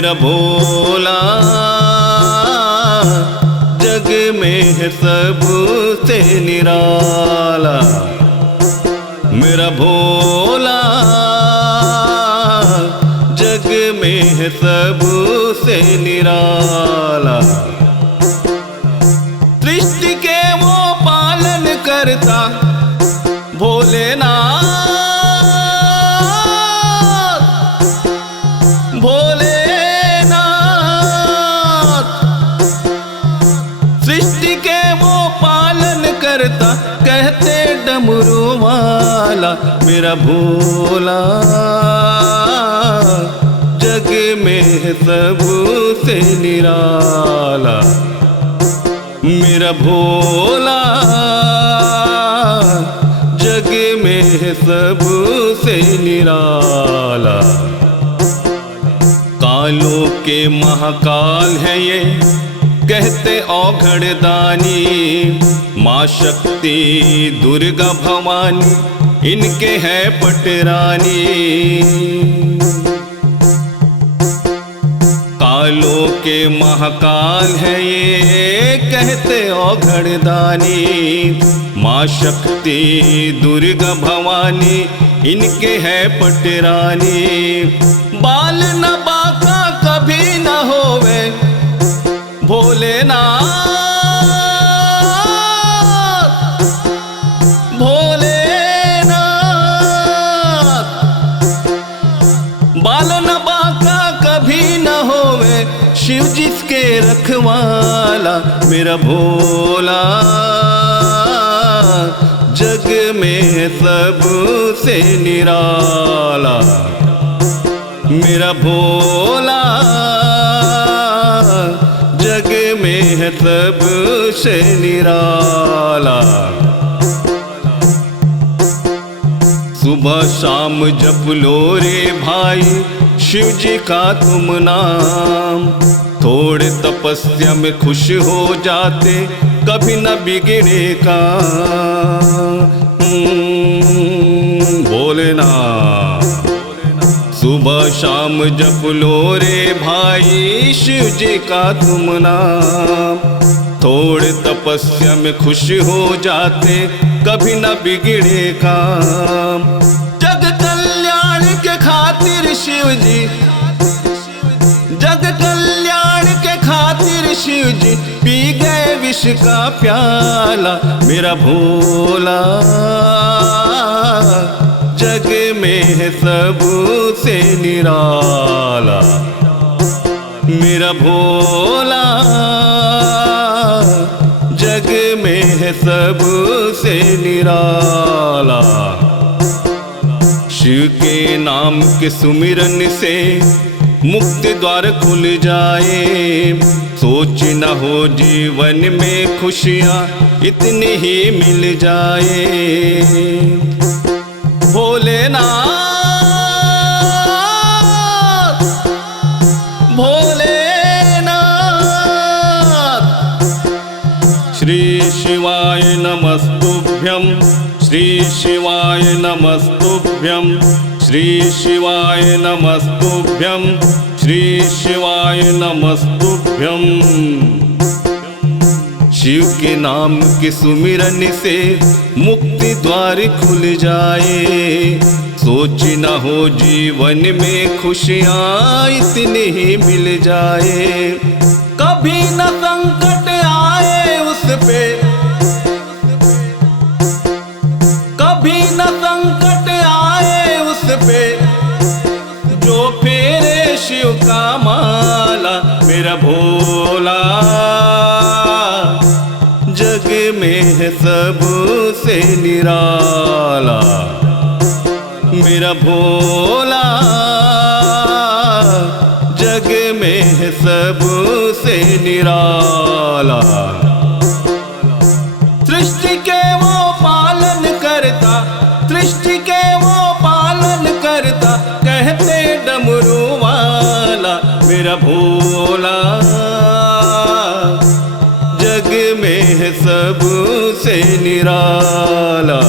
मेरा भोला जग में है सबसे निराला। मेरा भोला जग में है सबसे निराला। सृष्टि के वो पालन करता भोलेनाथ, भोलेनाथ। सृष्टि के वो पालन करता कहते डमरू वाला। मेरा भोला जग में है सबसे निराला। मेरा भोला जग में है सबसे निराला। कालों के महाकाल है ये कहते औघड़ दानी। माँ शक्ति दुर्गा भवानी इनके है पटरानी। कालों के महाकाल है ये कहते औघड़ दानी। माँ शक्ति दुर्गा भवानी इनके है पटरानी। बाल न बाका कभी न होवे भोलेनाथ, भोलेनाथ। बाल न बाका कभी न होवे शिव जिसके रखवाला। मेरा भोला जग में सबसे निराला। मेरा भोला जग में है सबसे निराला। सुबह शाम जप लो रे भाई शिव जी का तुम नाम। थोड़े तपस्या में खुश हो जाते कभी न बिगड़े काम। भोलेनाथ सुबह शाम जप लो रे भाई शिव जी का तुम नाम। थोड़े तपस्या में खुश हो जाते कभी न बिगड़े काम। जग कल्याण के खातिर शिव जी, जग कल्याण के खातिर शिव जी पी गए विष का प्याला। मेरा भोला जग में है सबसे निराला। मेरा भोला जग में है सबसे निराला। शिव के नाम के सुमिरन से मुक्ति द्वार खुल जाए। सोच न हो जीवन में खुशियाँ इतनी ही मिल जाए। भोलेनाथ, भोलेनाथ। श्री शिवाय नमस्तुभ्यं, श्री शिवाय नमस्तुभ्यं, श्री शिवाय नमस्तुभ्यं, श्री शिवाय नमस्तुभ्यं। शिव के नाम के सुमिरन से मुक्ति द्वार खुल जाए। सोच न हो जीवन में खुशियाँ इतनी ही मिल जाए। कभी न संकट आए उस पे, कभी न संकट आए उस पे जो फेरे शिव का माला। मेरा भोला जग में है सबसे निराला। मेरा भोला जग में है सबसे निराला। सृष्टि के वो पालन करता, सृष्टि के वो पालन करता कहते डमरू वाला। मेरा भोला जग में है सबसे निराला।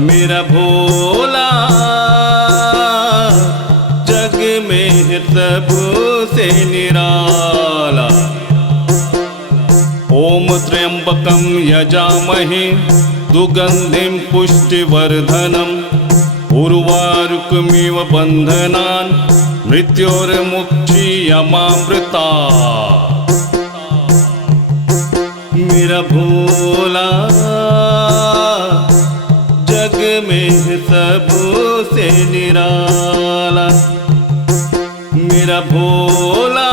मेरा भोला जग में है सब त्र्यम्बकं यजामहे सुगन्धिं पुष्टिवर्धनम् उर्वारुकमिव बन्धनान् मृत्योर्मुक्षीयमामृता। मेरा भोला जग में सबसे निराला, मेरा भोला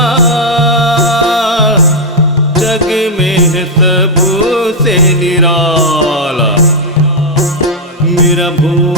जग में सबसे निराला, मेरा भोला